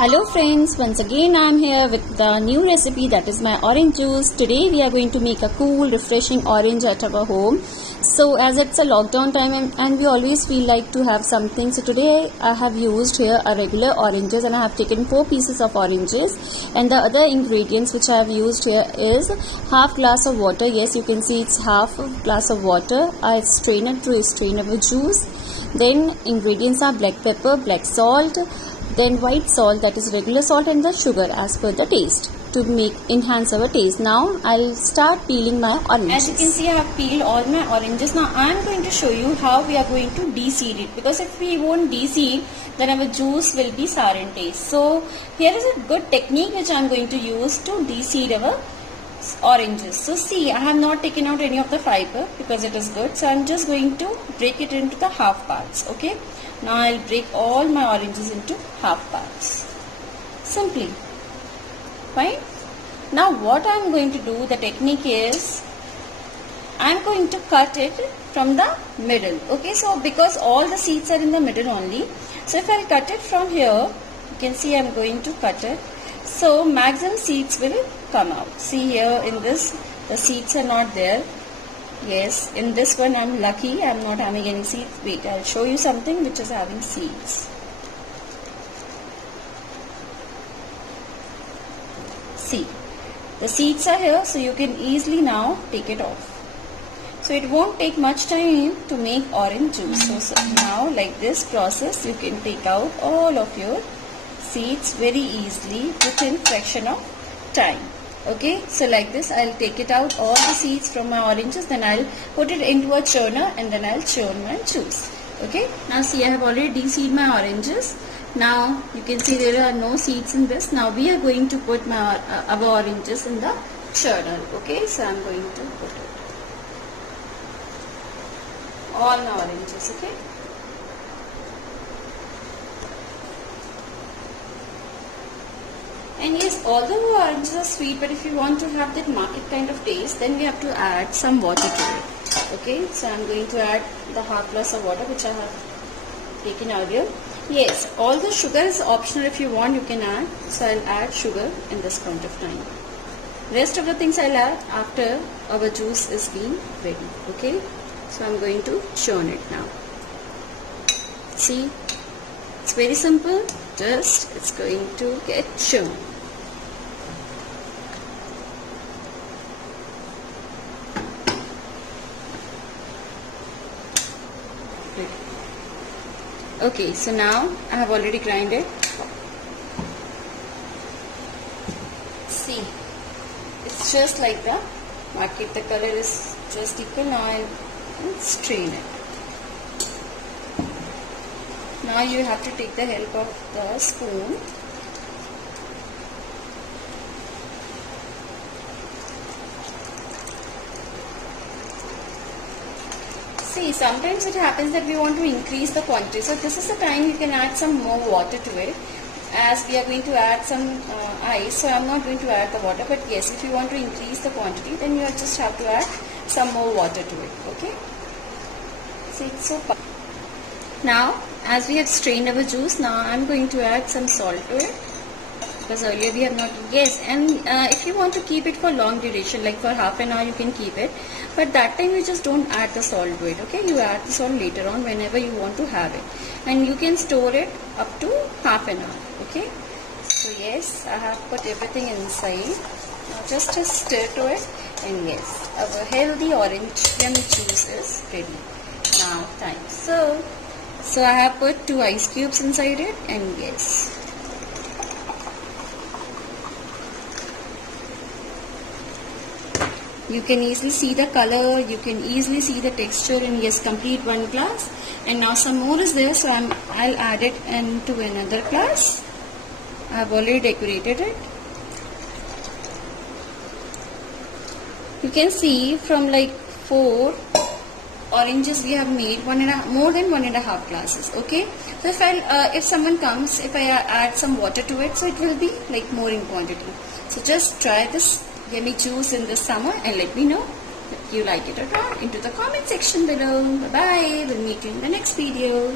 Hello friends, once again I am here with the new recipe, that is my orange juice. Today we are going to make a cool, refreshing orange at our home. So as it's a lockdown time and we always feel like to have something, so today I have used here a regular oranges and I have taken 4 pieces of oranges, and the other ingredients which I have used here is half glass of water. Yes, you can see it's half a glass of water. I strain it through a strainer with juice. Then ingredients are black pepper, black salt, then white salt, that is regular salt, and the sugar as per the taste to enhance our taste. Now I'll start peeling my oranges. As you can see, I have peeled all my oranges. Now I am going to show you how we are going to de-seed it, because if we won't de-seed, then our juice will be sour in taste. So here is a good technique which I am going to use to de-seed our oranges. So see, I have not taken out any of the fiber because it is good. So I am just going to break it into the half parts. Okay. Now I'll break all my oranges into half parts. Simply. Fine. Now what I am going to do, the technique is, I am going to cut it from the middle. Okay, so because all the seeds are in the middle only, so if I cut it from here, you can see I am going to cut it. So maximum seeds will come out. See here in this, the seeds are not there. Yes, in this one I am lucky, I am not having any seeds. Wait, I will show you something which is having seeds. See, the seeds are here, so you can easily now take it off. So it won't take much time to make orange juice. So now like this process, you can take out all of your seeds very easily within fraction of time. Okay, so like this I'll take it out all the seeds from my oranges, then I'll put it into a churner and then I'll churn my juice. Okay, now see, I have already de-seeded my oranges. Now you can see there are no seeds in this. Now we are going to put my our oranges in the churner. Okay, so I'm going to put it all my oranges. Okay. And yes, although oranges are sweet, but if you want to have that market kind of taste, then we have to add some water to it. Okay, so I'm going to add the half glass of water which I have taken earlier. Yes, all the sugar is optional. If you want, you can add. So I'll add sugar in this point of time. Rest of the things I'll add after our juice is being ready. Okay, so I'm going to churn it now. See, it's very simple. Just it's going to get churned. Okay, so now I have already grinded. See, it's just like the market. The color is just equal. Now I'll strain it. Now you have to take the help of the spoon. See, sometimes it happens that we want to increase the quantity. So this is the time you can add some more water to it. As we are going to add some ice, so I am not going to add the water. But yes, if you want to increase the quantity, then you just have to add some more water to it. Okay. See, it's so powerful. Now, as we have strained our juice, now I am going to add some salt to it, because earlier we have not. Yes, and if you want to keep it for long duration, like for half an hour, you can keep it. But that time you just don't add the salt to it. Okay, you add the salt later on whenever you want to have it, and you can store it up to half an hour. Okay. So yes, I have put everything inside. Now just a stir to it, and yes, our healthy orange yummy juice is ready. Now time. So I have put 2 ice cubes inside it, and yes, you can easily see the color, you can easily see the texture, and yes, complete 1 glass. And now some more is there, so I'll add it into another glass. I have already decorated it. You can see from like 4 oranges we have made more than 1.5 glasses. Okay, so if someone comes, if I add some water to it, so it will be like more in quantity. So just try this yummy juice in the summer and let me know if you like it or not into the comment section below. Bye bye, we'll meet you in the next video.